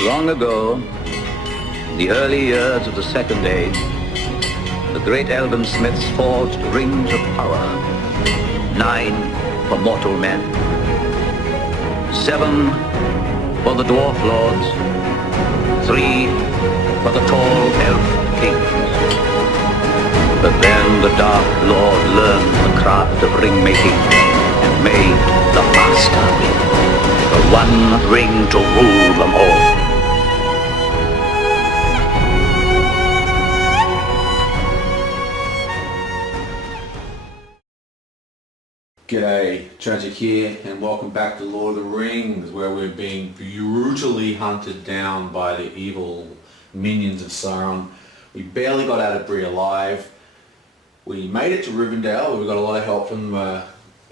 Long ago, in the early years of the Second Age, the great elven smiths forged rings of power, 9 for mortal men, 7 for the dwarf lords, 3 for the tall elf kings. But then the Dark Lord learned the craft of ring making and made the Master Ring, the one ring to rule them all. G'day, Tragic here, and welcome back to Lord of the Rings, where we're being brutally hunted down by the evil minions of Sauron. We barely got out of Bree alive. We made it to Rivendell. We got a lot of help from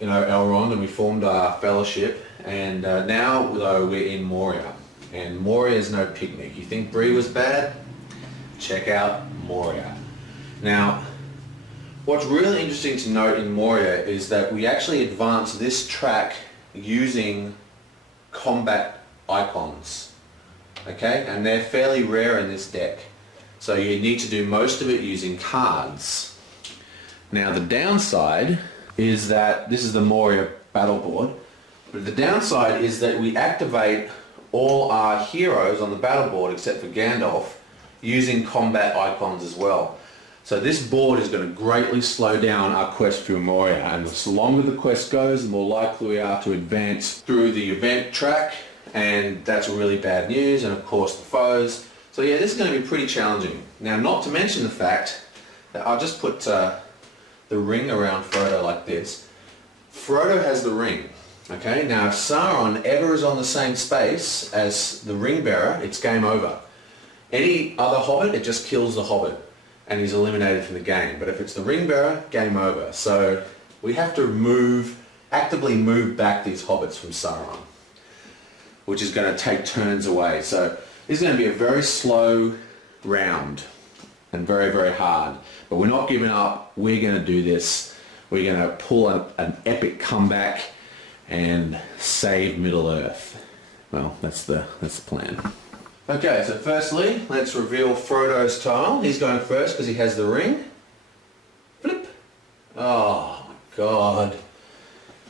Elrond, and we formed our fellowship. And now, though, we're in Moria, and Moria is no picnic. You think Bree was bad? Check out Moria. Now, what's really interesting to note in Moria is that we actually advance this track using combat icons, okay? And they're fairly rare in this deck. So you need to do most of it using cards. Now the downside is that this is the Moria battle board, but the downside is that we activate all our heroes on the battle board except for Gandalf using combat icons as well. So this board is going to greatly slow down our quest through Moria, and the longer the quest goes, the more likely we are to advance through the event track, and that's really bad news, and of course the foes. So yeah, this is going to be pretty challenging. Now, not to mention the fact that I'll just put the ring around Frodo like this. Frodo has the ring, okay? Now if Sauron ever is on the same space as the ring bearer, it's game over. Any other hobbit, it just kills the hobbit and he's eliminated from the game. But if it's the ring bearer, game over. So we have to actively move back these hobbits from Sauron, which is going to take turns away. So this is going to be a very slow round and very, very hard. But we're not giving up. We're going to do this. We're going to pull an epic comeback and save Middle-earth. Well, that's the plan. Okay, so firstly, let's reveal Frodo's tile. He's going first because he has the ring. Flip. Oh my god.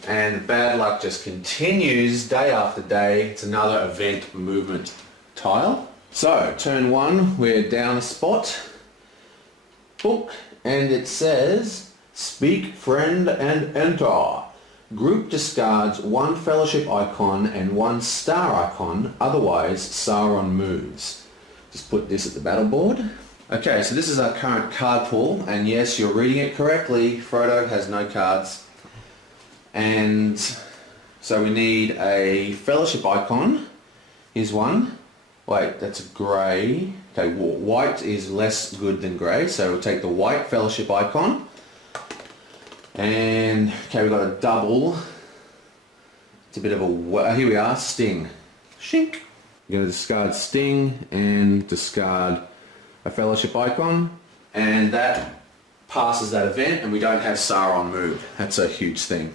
And bad luck just continues day after day. It's another event movement tile. So, turn 1, we're down a spot. Book, and it says, speak, friend, and enter. Group discards 1 fellowship icon and 1 star icon, otherwise Sauron moves. Just put this at the battle board. Okay, so this is our current card pool, and yes, you're reading it correctly. Frodo has no cards. And so we need a fellowship icon. Here's one. Wait, that's a grey. Okay, white is less good than grey, so we'll take the white fellowship icon. And, okay, we've got a double. It's a bit of a, here we are, Sting. Shink. You're going to discard Sting and discard a fellowship icon. And that passes that event, and we don't have Sauron move. That's a huge thing.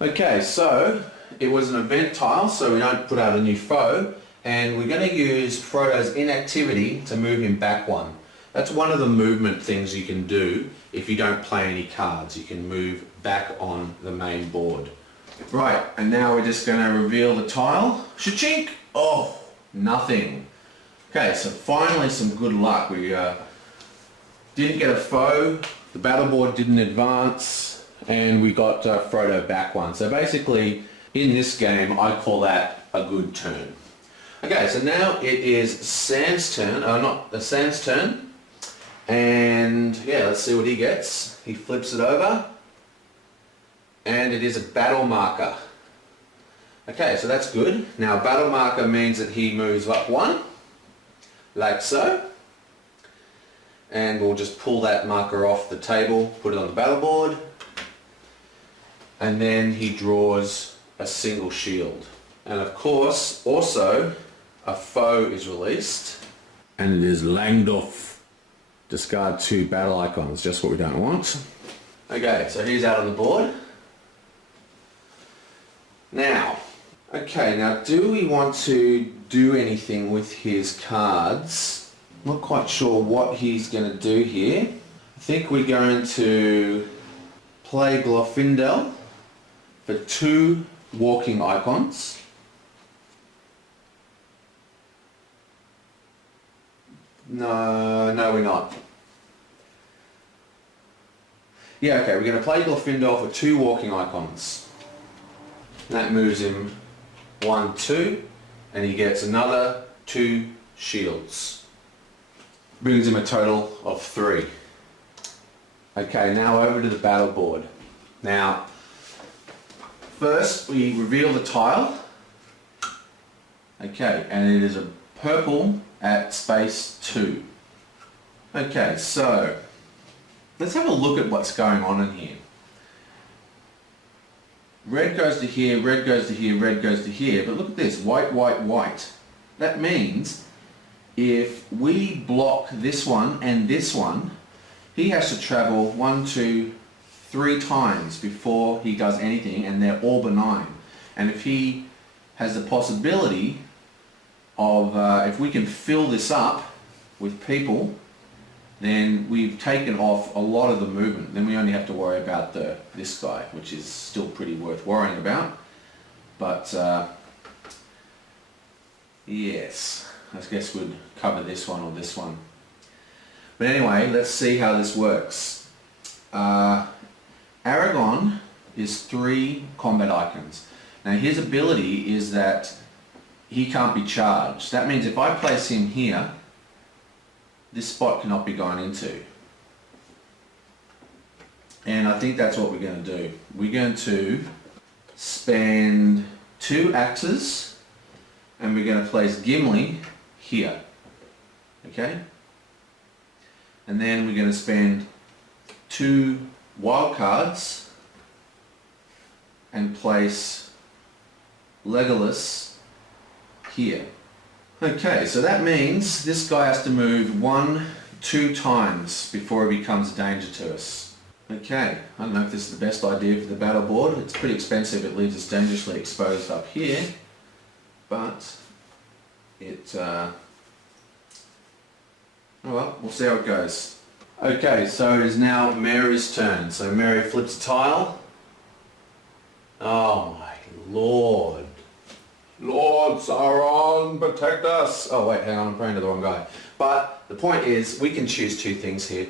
Okay, so it was an event tile, so we don't put out a new foe. And we're going to use Frodo's inactivity to move him back 1. That's one of the movement things you can do if you don't play any cards. You can move back on the main board. Right, and now we're just going to reveal the tile. Cha-chink! Oh, nothing. Okay, so finally some good luck. We didn't get a foe, the battle board didn't advance, and we got Frodo back 1. So basically, in this game, I call that a good turn. Okay, so now it is Sam's turn, Sam's turn. And yeah, let's see what he gets. He flips it over, and it is a battle marker. Okay, so that's good. Now, battle marker means that he moves up 1, like so. And we'll just pull that marker off the table, put it on the battle board. And then he draws a single shield. And of course, also, a foe is released. And it is Langdorf. Discard 2 battle icons, just what we don't want. Okay, so he's out on the board. Now, Okay, now do we want to do anything with his cards? I'm not quite sure what he's going to do here. I think we're going to play Glorfindel for 2 walking icons. No, we're not. Yeah, okay, we're going to play Glorfindel for 2 walking icons. That moves him 1, 2, and he gets another 2 shields. Brings him a total of 3. Okay, now over to the battle board. Now, first we reveal the tile. Okay, and it is a purple at space 2. Okay, so let's have a look at what's going on in here. Red goes to here, red goes to here, red goes to here, but look at this, white, white, white. That means if we block this one and this one, he has to travel 1, 2, 3 times before he does anything, and they're all benign. And if he has the possibility of, if we can fill this up with people, then we've taken off a lot of the movement. Then we only have to worry about this guy, which is still pretty worth worrying about. But yes, I guess we'd cover this one or this one. But anyway, let's see how this works. Aragon is 3 combat icons. Now his ability is that he can't be charged. That means if I place him here, this spot cannot be gone into. And I think that's what we're going to do. We're going to spend 2 axes and we're going to place Gimli here. Okay? And then we're going to spend 2 wild cards and place Legolas here. Okay, so that means this guy has to move 1, 2 times before he becomes a danger to us. Okay, I don't know if this is the best idea for the battle board. It's pretty expensive, it leaves us dangerously exposed up here, but it, oh well, we'll see how it goes. Okay, so it is now Mary's turn. So Mary flips a tile. Oh my lord. Lord Sauron, protect us! Oh wait, hang on, I'm praying to the wrong guy. But the point is, we can choose 2 things here.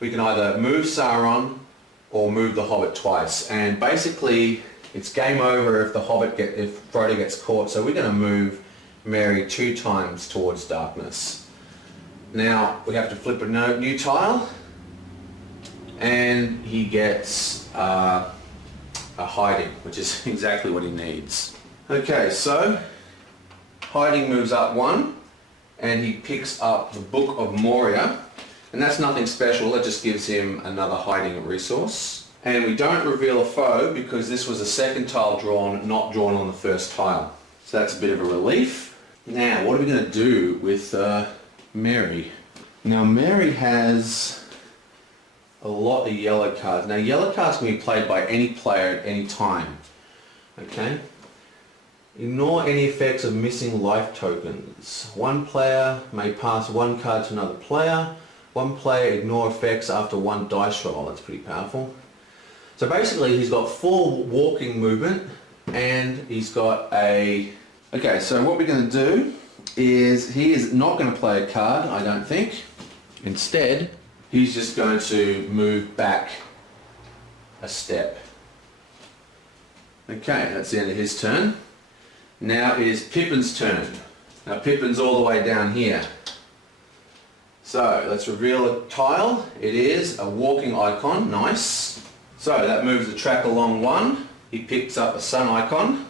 We can either move Sauron or move the Hobbit twice. And basically, it's game over if if Frodo gets caught. So we're going to move Mary 2 times towards darkness. Now we have to flip a new tile, and he gets a hiding, which is exactly what he needs. Okay, so hiding moves up 1, and he picks up the Book of Moria, and that's nothing special, that just gives him another hiding resource. And we don't reveal a foe because this was a second tile drawn, not drawn on the first tile. So that's a bit of a relief. Now, what are we going to do with Mary? Now, Mary has a lot of yellow cards. Now, yellow cards can be played by any player at any time. Okay? Ignore any effects of missing life tokens. One player may pass 1 card to another player. One player ignore effects after 1 dice roll. That's pretty powerful. So basically he's got 4 walking movement and he's got a... Okay, so what we're going to do is he is not going to play a card, I don't think. Instead, he's just going to move back a step. Okay, that's the end of his turn. Now it is Pippin's turn. Now Pippin's all the way down here. So let's reveal a tile. It is a walking icon, nice. So that moves the track along 1. He picks up a sun icon,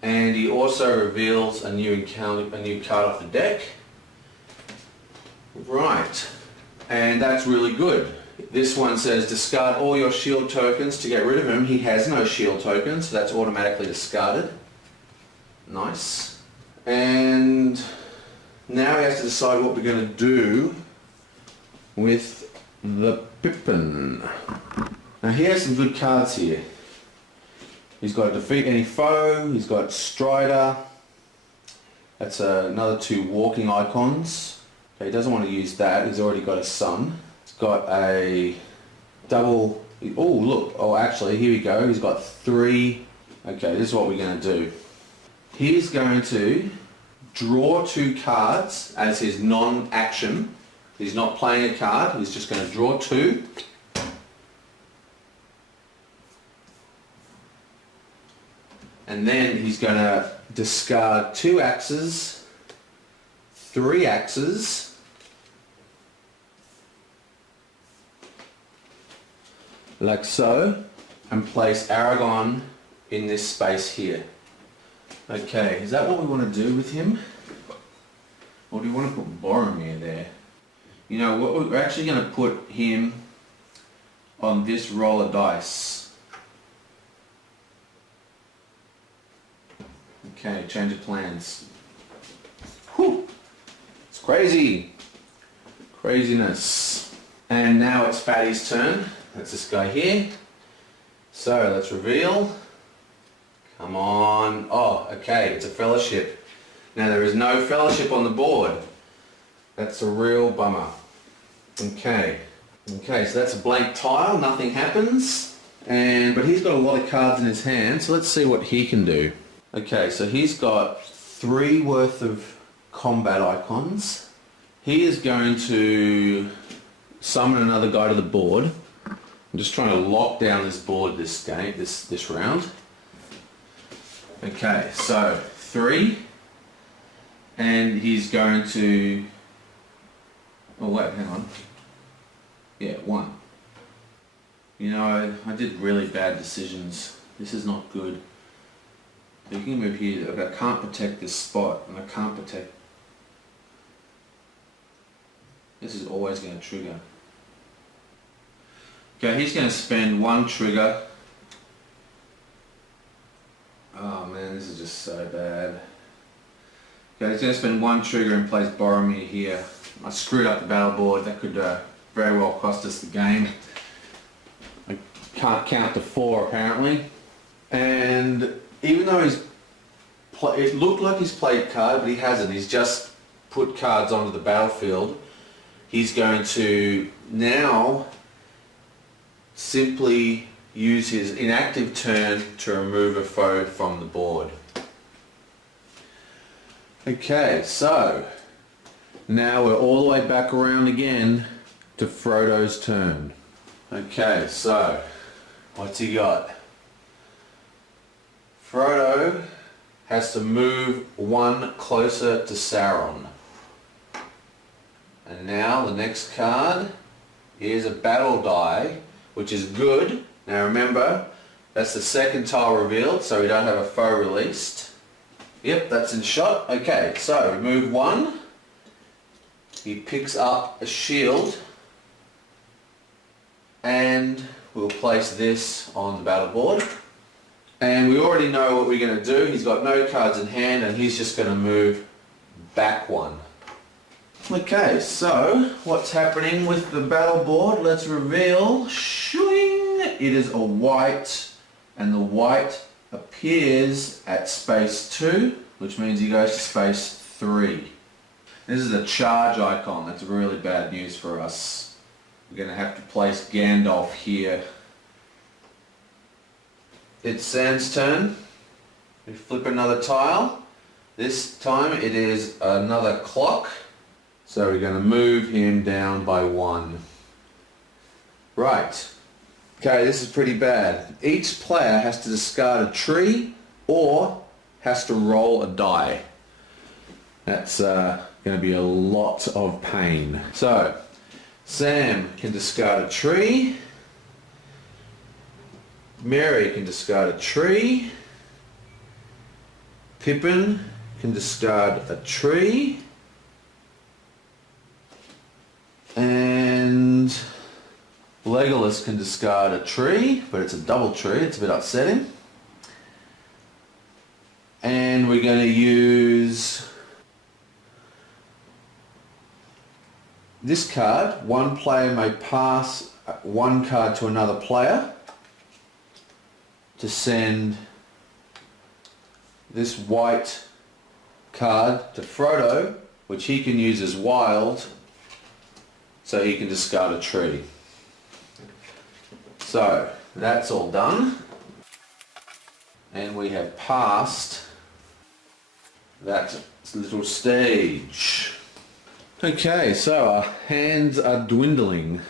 and he also reveals a new card off the deck. Right, and that's really good. This one says discard all your shield tokens to get rid of him. He has no shield tokens, so that's automatically discarded. Nice. And now we have to decide what we're going to do with the Pippin. Now he has some good cards here. He's got to defeat any foe. He's got Strider. That's another 2 walking icons. Okay, he doesn't want to use that. He's already got a sun. He's got a double... Oh, look. Oh, actually, here we go. He's got 3... Okay, this is what we're going to do. He's going to draw 2 cards as his non-action. He's not playing a card. He's just going to draw 2. And then he's going to discard 2 axes, 3 axes, like so, and place Aragon in this space here. Okay, is that what we want to do with him? Or do we want to put Boromir there? You know what, we're actually going to put him on this roll of dice. Okay, change of plans. Whew. It's crazy. Craziness. And now it's Fatty's turn. That's this guy here. So let's reveal. Come on. Oh, okay, it's a fellowship. Now there is no fellowship on the board. That's a real bummer. Okay. Okay, so that's a blank tile, nothing happens. But he's got a lot of cards in his hand, so let's see what he can do. Okay, so he's got 3 worth of combat icons. He is going to summon another guy to the board. I'm just trying to lock down this board this game, this round. Okay, so 3. And he's going to... Oh wait, hang on. Yeah, 1. You know, I did really bad decisions. This is not good. You can move here. I can't protect this spot, and I can't protect... This is always going to trigger. Okay, he's going to spend 1 trigger. Oh man, this is just so bad. Okay, he's going to spend 1 trigger and place Boromir here. I screwed up the battle board. That could very well cost us the game. I can't count to 4 apparently. And even though it looked like he's played card, but he hasn't. He's just put cards onto the battlefield. He's going to now simply use his inactive turn to remove a foe from the board. Okay, so now we're all the way back around again to Frodo's turn. Okay, so what's he got? Frodo has to move 1 closer to Sauron. And now the next card is a battle die, which is good. Now remember, that's the 2nd tile revealed, so we don't have a foe released. Yep, that's in shot. Okay, so we move 1. He picks up a shield. And we'll place this on the battle board. And we already know what we're going to do. He's got no cards in hand and he's just going to move back 1. Okay, so what's happening with the battle board? Let's reveal. Shooing! It is a white, and the white appears at space 2, which means he goes to space 3. This is a charge icon. That's really bad news for us. We're going to have to place Gandalf here. It's Sam's turn. We flip another tile. This time it is another clock. So we're going to move him down by 1. Right. Okay, this is pretty bad. Each player has to discard a tree or has to roll a die. That's going to be a lot of pain. So, Sam can discard a tree. Mary can discard a tree. Pippin can discard a tree. And Legolas can discard a tree, but it's a double tree. It's a bit upsetting. And we're going to use this card. One player may pass 1 card to another player to send this white card to Frodo, which he can use as wild, so he can discard a tree. So that's all done, and we have passed that little stage. Okay, so our hands are dwindling,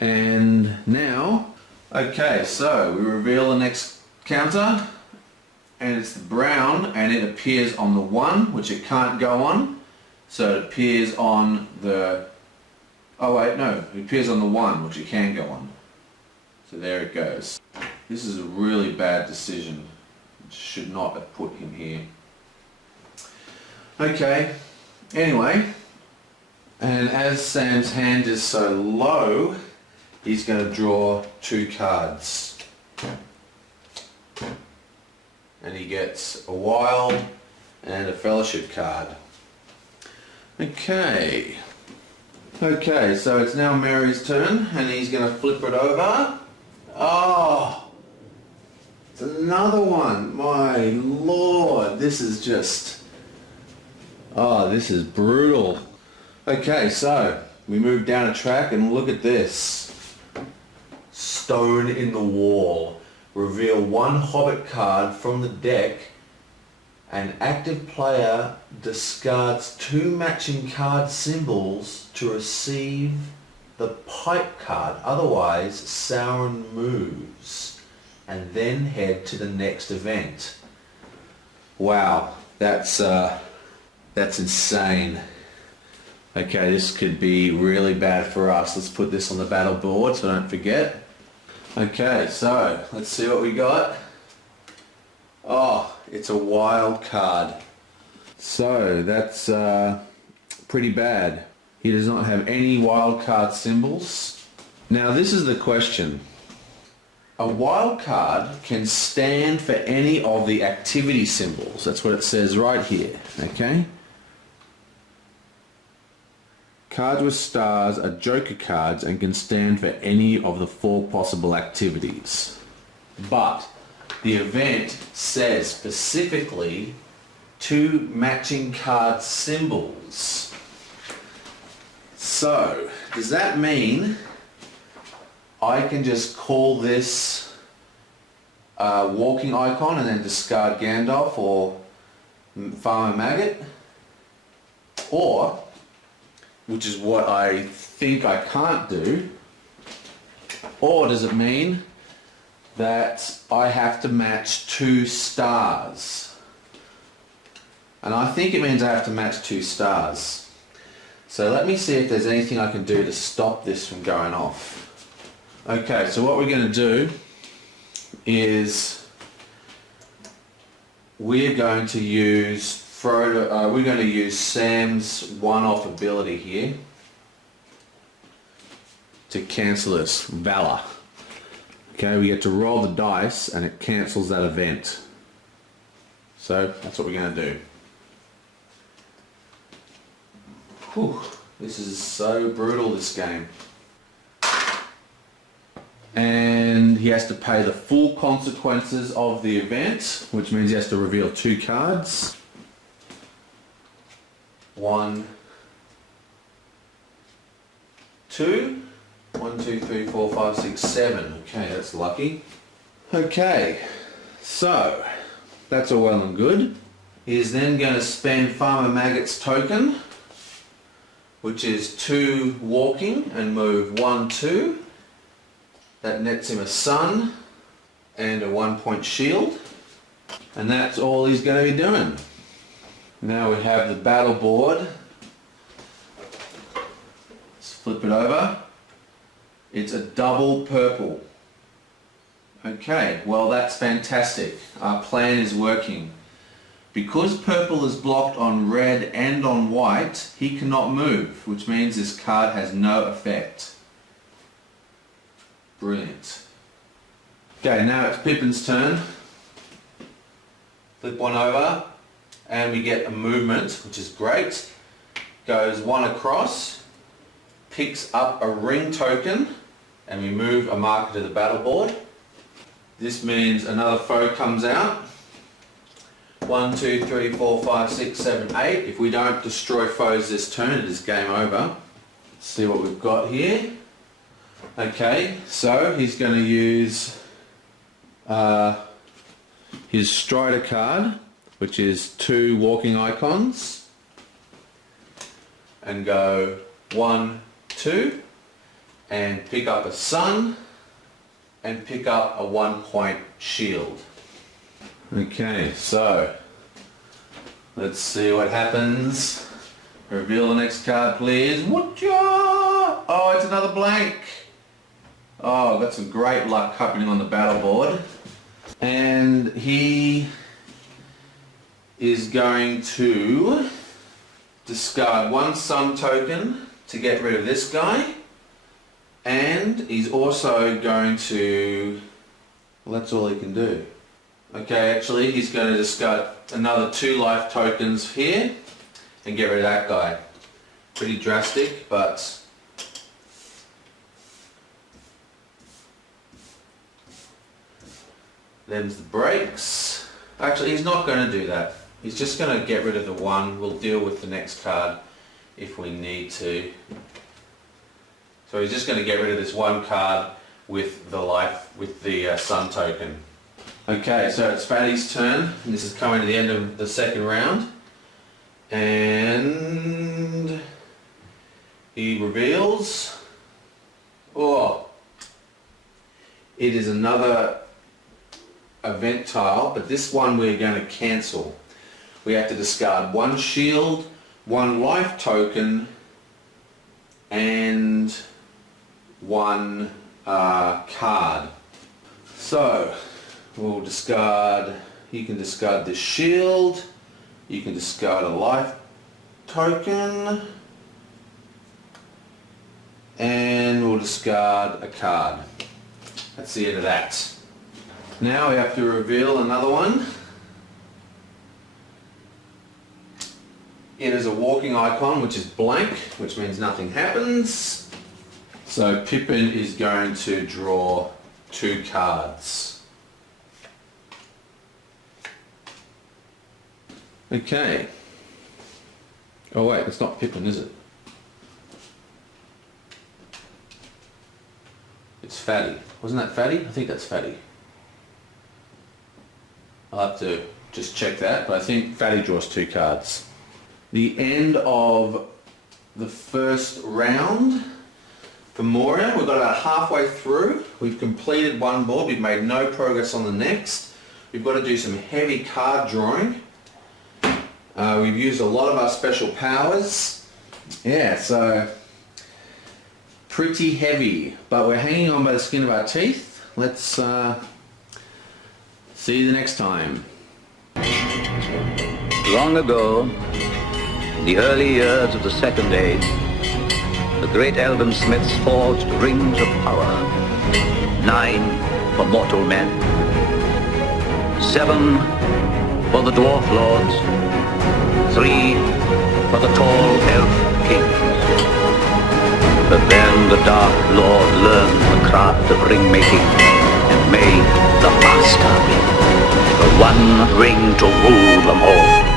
and now, okay, so we reveal the next counter, and it's the brown, and it appears on the 1, which it can't go on, so it appears on the, oh wait, no, it appears on the 1, which it can go on. So there it goes. This is a really bad decision. Should not have put him here. Okay, anyway, and as Sam's hand is so low, he's going to draw 2 cards. And he gets a wild and a fellowship card. Okay. Okay, so it's now Mary's turn, and he's going to flip it over. Oh! It's another one! My lord, this is just... oh, this is brutal. Okay, so we move down a track and look at this. Stone in the wall. Reveal 1 Hobbit card from the deck. An active player discards 2 matching card symbols to receive the pipe card. Otherwise, Sauron moves and then head to the next event. Wow, that's insane. Okay, this could be really bad for us. Let's put this on the battle board so I don't forget. Okay, so let's see what we got. Oh, it's a wild card. So that's pretty bad. He does not have any wild card symbols. Now this is the question. A wild card can stand for any of the activity symbols. That's what it says right here, okay? Cards with stars are joker cards and can stand for any of the 4 possible activities. But the event says specifically 2 matching card symbols. So, does that mean I can just call this walking icon and then discard Gandalf or Farmer Maggot? Or, which is what I think I can't do, or does it mean that I have to match 2 stars? And I think it means I have to match 2 stars. So let me see if there's anything I can do to stop this from going off. Okay, so what we're going to do is we're going to use Frodo, we're going to use Sam's one-off ability here to cancel this, Valor. Okay, we get to roll the dice and it cancels that event. So that's what we're going to do. Whew, this is so brutal, this game. And he has to pay the full consequences of the event, which means he has to reveal 2 cards. 1, 2, 1, 2, 3, 4, 5, 6, 7. Okay, that's lucky. Okay, so that's all well and good. He's then going to spend Farmer Maggot's token, which is 2 walking, and move 1, 2. That nets him a sun and a 1-point shield. And that's all he's going to be doing. Now we have the battle board. Let's flip it over. It's a double purple. Okay, well that's fantastic. Our plan is working. Because purple is blocked on red and on white, he cannot move, which means this card has no effect. Brilliant. Okay, now it's Pippin's turn. Flip one over and we get a movement, which is great. Goes 1 across, picks up a ring token, and we move a marker to the battle board. This means another foe comes out. 1, 2, 3, 4, 5, 6, 7, 8. If we don't destroy foes this turn, it is game over. Let's see what we've got here. Okay, so he's going to use his Strider card, which is 2 walking icons, and go 1, 2, and pick up a sun, and pick up a 1-point shield. Okay, so let's see what happens. Reveal the next card, please. Oh, it's another blank. Oh, got some great luck happening on the battle board. And he is going to discard 1 sun token to get rid of this guy. And he's also going to... well, that's all he can do. Okay, actually he's going to discard another 2 life tokens here and get rid of that guy. Pretty drastic, but them's the breaks. Actually, he's not going to do that. He's just going to get rid of the 1. We'll deal with the next card if we need to. So he's just going to get rid of this 1 card with the sun token. Okay, so it's Fatty's turn, and this is coming to the end of the second round. And he reveals, oh, it is another event tile, but this one we're going to cancel. We have to discard 1 shield, 1 life token, and 1 card. So we'll discard, you can discard the shield, you can discard a life token, and we'll discard a card. That's the end of that. Now we have to reveal another one. It is a walking icon, which is blank, which means nothing happens. So Pippin is going to draw 2 cards. Okay. Oh wait, it's not Pippin, is it? It's Fatty. Wasn't that Fatty? I think that's Fatty. I'll have to just check that, but I think Fatty draws 2 cards. The end of the first round for Moria. We've got about halfway through. We've completed 1 board. We've made no progress on the next. We've got to do some heavy card drawing. We've used a lot of our special powers. Yeah, so pretty heavy, but we're hanging on by the skin of our teeth. Let's see you the next time. Long ago, in the early years of the Second Age, the great elven smiths forged rings of power. 9 for mortal men, 7 for the dwarf lords, 3 for the tall elf kings. But then the Dark Lord learned the craft of ring making and made the Master Ring, the one ring to rule them all.